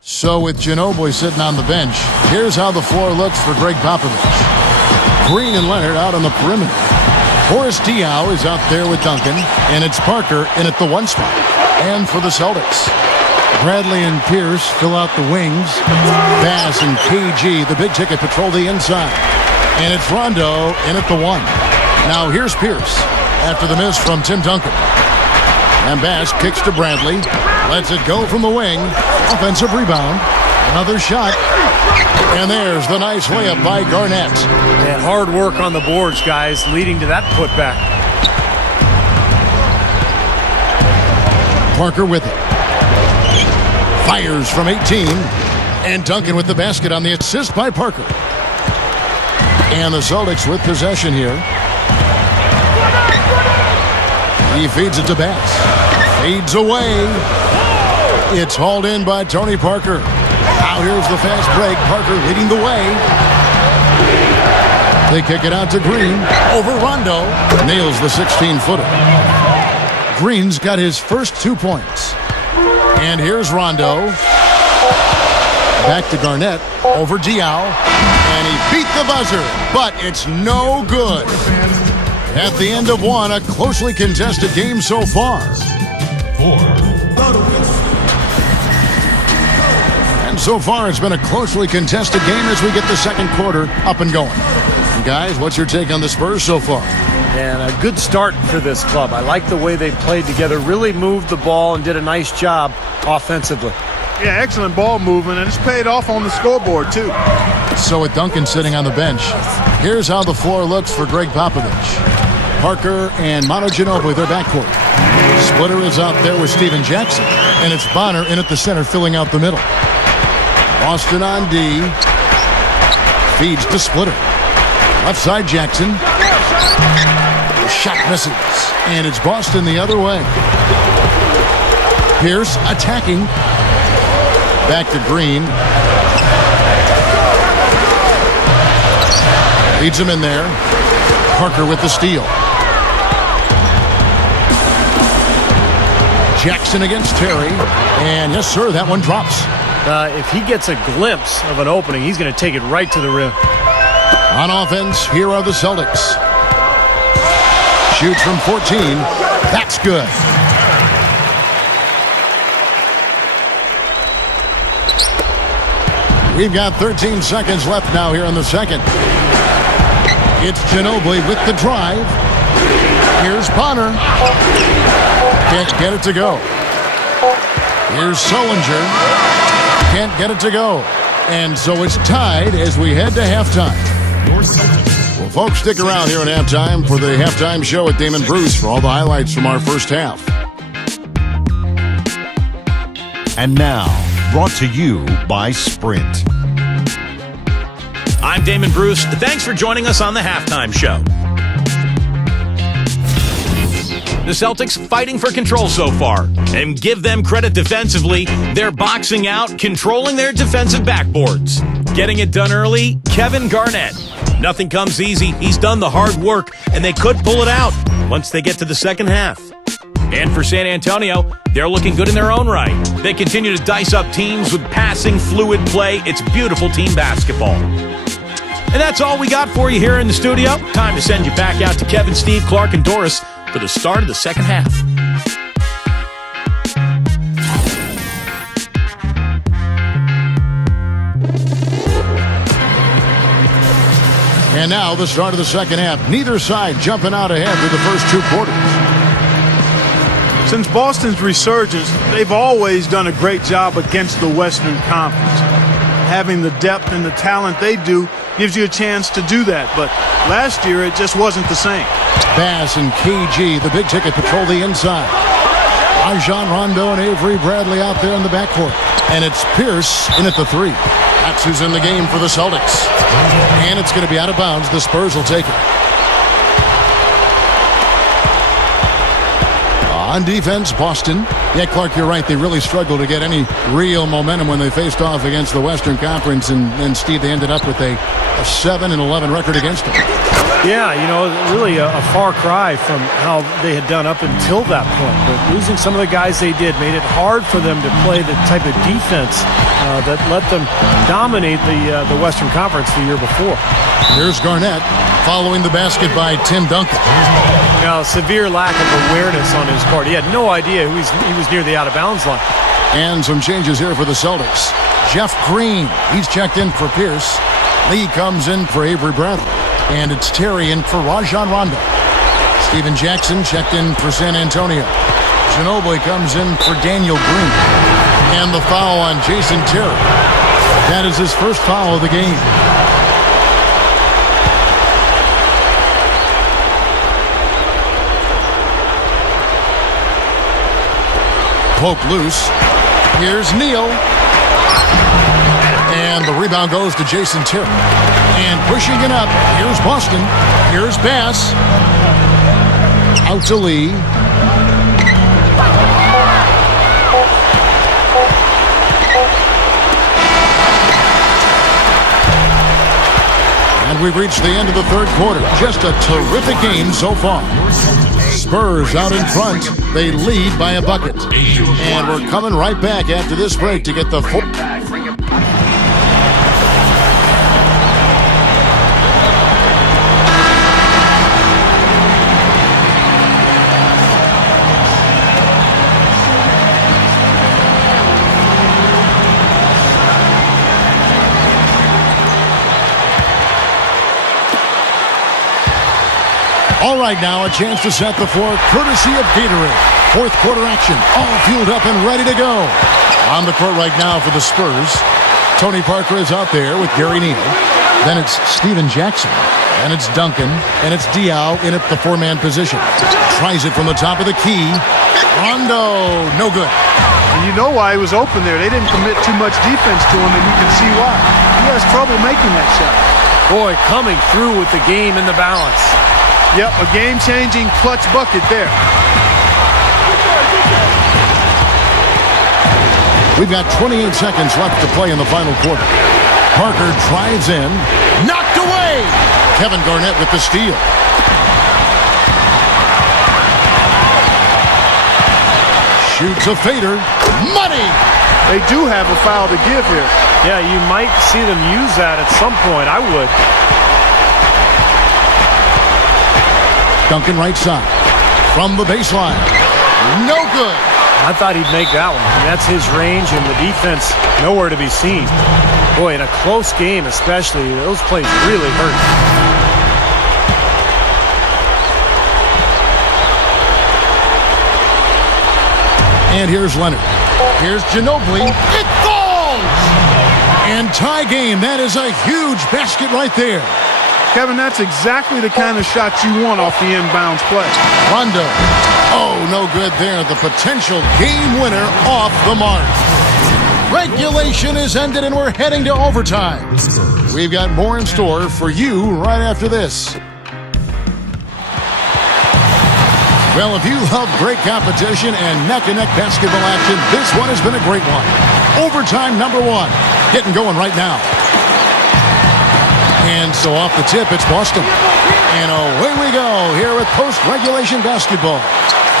So with Ginobili sitting on the bench, here's how the floor looks for Greg Popovich. Green and Leonard out on the perimeter. Boris Diaw is out there with Duncan, and it's Parker in at the 1 spot. And for the Celtics, Bradley and Pierce fill out the wings. Bass and KG, the big ticket, patrol the inside. And it's Rondo in at the 1. Now here's Pierce after the miss from Tim Duncan. And Bass kicks to Bradley. Lets it go from the wing. Offensive rebound. Another shot. And there's the nice layup by Garnett. And hard work on the boards, guys, leading to that putback. Parker with it. Fires from 18. And Duncan with the basket on the assist by Parker. And the Celtics with possession here. He feeds it to Bass. Fades away. It's hauled in by Tony Parker. Now here's the fast break. Parker leading the way. They kick it out to Green. Over Rondo. Nails the 16-footer. Green's got his first 2 points. And here's Rondo. Back to Garnett. Over Diaw. And he beat the buzzer. But it's no good. At the end of one, a closely contested game so far. And so far, it's been a closely contested game as we get the second quarter up and going. And guys, what's your take on the Spurs so far? And a good start for this club. I like the way they played together, really moved the ball and did a nice job offensively. Yeah, excellent ball movement, and it's paid off on the scoreboard, too. So with Duncan sitting on the bench, here's how the floor looks for Greg Popovich. Parker and Manu Ginobili, their backcourt. Splitter is out there with Steven Jackson, and it's Bonner in at the center, filling out the middle. Boston on D. Feeds to Splitter. Left side Jackson. The shot misses, and it's Boston the other way. Pierce attacking. Back to Green. Leads him in there. Parker with the steal. Jackson against Terry. And yes, sir, that one drops. If he gets a glimpse of an opening, he's going to take it right to the rim. On offense, here are the Celtics. Shoots from 14. That's good. We've got 13 seconds left now here in the second. It's Ginobili with the drive. Here's Bonner. Can't get it to go. Here's Sullinger. Can't get it to go. And so it's tied as we head to halftime. Well, folks, stick around here at halftime for the halftime show with Damon Bruce for all the highlights from our first half. And now, brought to you by Sprint. I'm Damon Bruce. Thanks for joining us on the halftime show. The Celtics fighting for control so far. And give them credit defensively. They're boxing out, controlling their defensive backboards. Getting it done early, Kevin Garnett. Nothing comes easy. He's done the hard work, and they could pull it out once they get to the second half. And for San Antonio, they're looking good in their own right. They continue to dice up teams with passing, fluid play. It's beautiful team basketball. And that's all we got for you here in the studio. Time to send you back out to Kevin, Steve, Clark, and Doris for the start of the second half. And now the start of the second half. Neither side jumping out ahead through the first 2 quarters. Since Boston's resurgence, they've always done a great job against the Western Conference. Having the depth and the talent they do gives you a chance to do that, but last year it just wasn't the same. Bass and KG, the big ticket, patrol the inside. Rajon Rondo and Avery Bradley out there in the backcourt. And it's Pierce in at the 3. That's who's in the game for the Celtics. And it's going to be out of bounds. The Spurs will take it. On defense, Boston. Yeah, Clark, you're right. They really struggled to get any real momentum when they faced off against the Western Conference. And Steve, they ended up with a 7-11 record against them. Yeah, really a far cry from how they had done up until that point. But losing some of the guys they did made it hard for them to play the type of defense that let them dominate the Western Conference the year before. Here's Garnett following the basket by Tim Duncan. Severe lack of awareness on his part. He had no idea he was near the out-of-bounds line. And some changes here for the Celtics. Jeff Green, he's checked in for Pierce. Lee comes in for Avery Bradley. And it's Terry in for Rajon Rondo. Steven Jackson checked in for San Antonio. Ginobili comes in for Daniel Green. And the foul on Jason Terry. That is his first foul of the game. Poke loose. Here's Neal. And the rebound goes to Jason Terry. And pushing it up. Here's Boston. Here's Bass. Out to Lee. And we've reached the end of the third quarter. Just a terrific game so far. Spurs out in front. They lead by a bucket. And we're coming right back after this break to get the full. All right, now a chance to set the floor courtesy of Gatorade. Fourth quarter action, all fueled up and ready to go. On the court right now for the Spurs, Tony Parker is out there with Gary Neal. Then it's Steven Jackson. And it's Duncan. And it's Diaw in at the four-man position. Tries it from the top of the key. Rondo, no good. And you know why he was open there. They didn't commit too much defense to him, and you can see why. He has trouble making that shot. Boy, coming through with the game in the balance. Yep, a game-changing clutch bucket there. We've got 28 seconds left to play in the final quarter. Parker drives in. Knocked away! Kevin Garnett with the steal. Shoots a fader. Money! They do have a foul to give here. Yeah, you might see them use that at some point. I would. Duncan right side. From the baseline. No good. I thought he'd make that one. That's his range, and the defense nowhere to be seen. Boy, in a close game especially, those plays really hurt. And here's Leonard. Here's Ginobili. It falls! And tie game. That is a huge basket right there. Kevin, that's exactly the kind of shot you want off the inbounds play. Rondo. Oh, no good there. The potential game winner off the mark. Regulation is ended and we're heading to overtime. We've got more in store for you right after this. Well, if you love great competition and neck-and-neck basketball action, this one has been a great one. Overtime number one. Getting going right now. And so off the tip, it's Boston. And away we go here with post-regulation basketball.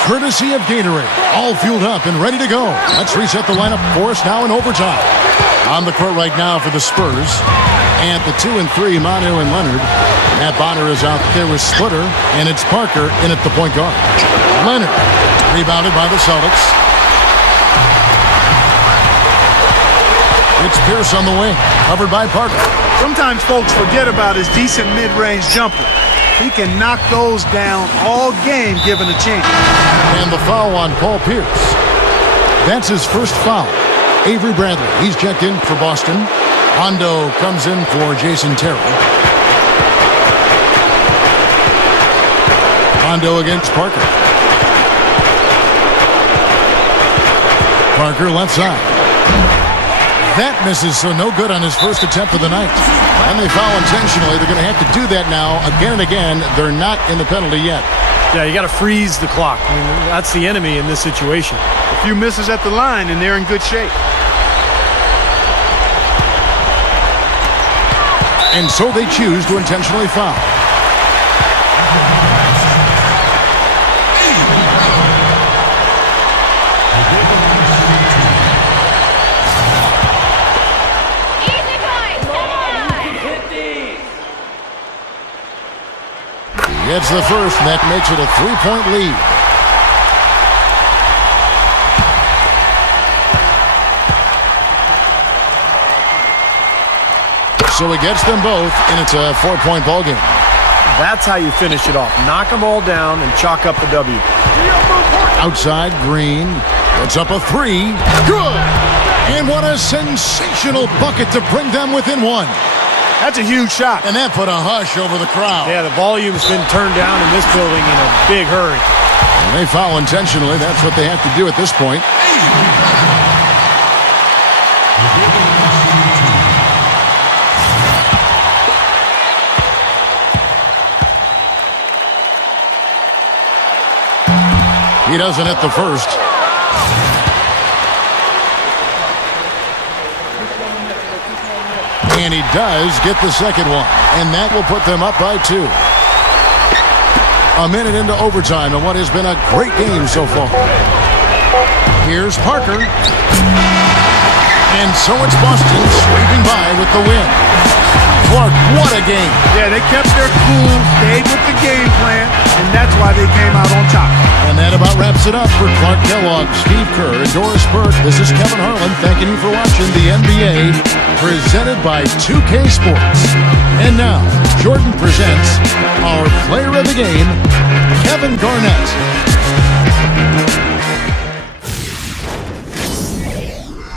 Courtesy of Gatorade. All fueled up and ready to go. Let's reset the lineup for us now in overtime. On the court right now for the Spurs. And the 2 and 3, Manu and Leonard. Matt Bonner is out there with Splitter. And it's Parker in at the point guard. Leonard rebounded by the Celtics. It's Pierce on the wing. Covered by Parker. Sometimes folks forget about his decent mid-range jumper. He can knock those down all game given a chance. And the foul on Paul Pierce. That's his first foul. Avery Bradley, he's checked in for Boston. Rondo comes in for Jason Terry. Rondo against Parker. Parker left side. That misses, so no good on his first attempt of the night. And they foul intentionally. They're going to have to do that now again and again. They're not in the penalty yet. Yeah, you got to freeze the clock. I mean, that's the enemy in this situation. A few misses at the line, and they're in good shape. And so they choose to intentionally foul. gets the first, and that makes it a 3-point lead. So he gets them both, and it's a 4-point ball game. That's how you finish it off. Knock them all down and chalk up the W. Outside, Green. Puts up a three. Good! And what a sensational bucket to bring them within one. That's a huge shot. And that put a hush over the crowd. Yeah, the volume's been turned down in this building in a big hurry. And they foul intentionally. That's what they have to do at this point. He doesn't hit the first. And he does get the second one. And that will put them up by 2. A minute into overtime in what has been a great game so far. Here's Parker. And so it's Boston scraping by with the win. Clark, what a game. Yeah, they kept their cool, stayed with the game plan, and that's why they came out on top. And that about wraps it up for Clark Kellogg, Steve Kerr, and Doris Burke. This is Kevin Harlan thanking you for watching the NBA, presented by 2K Sports. And now, Jordan presents our player of the game, Kevin Garnett.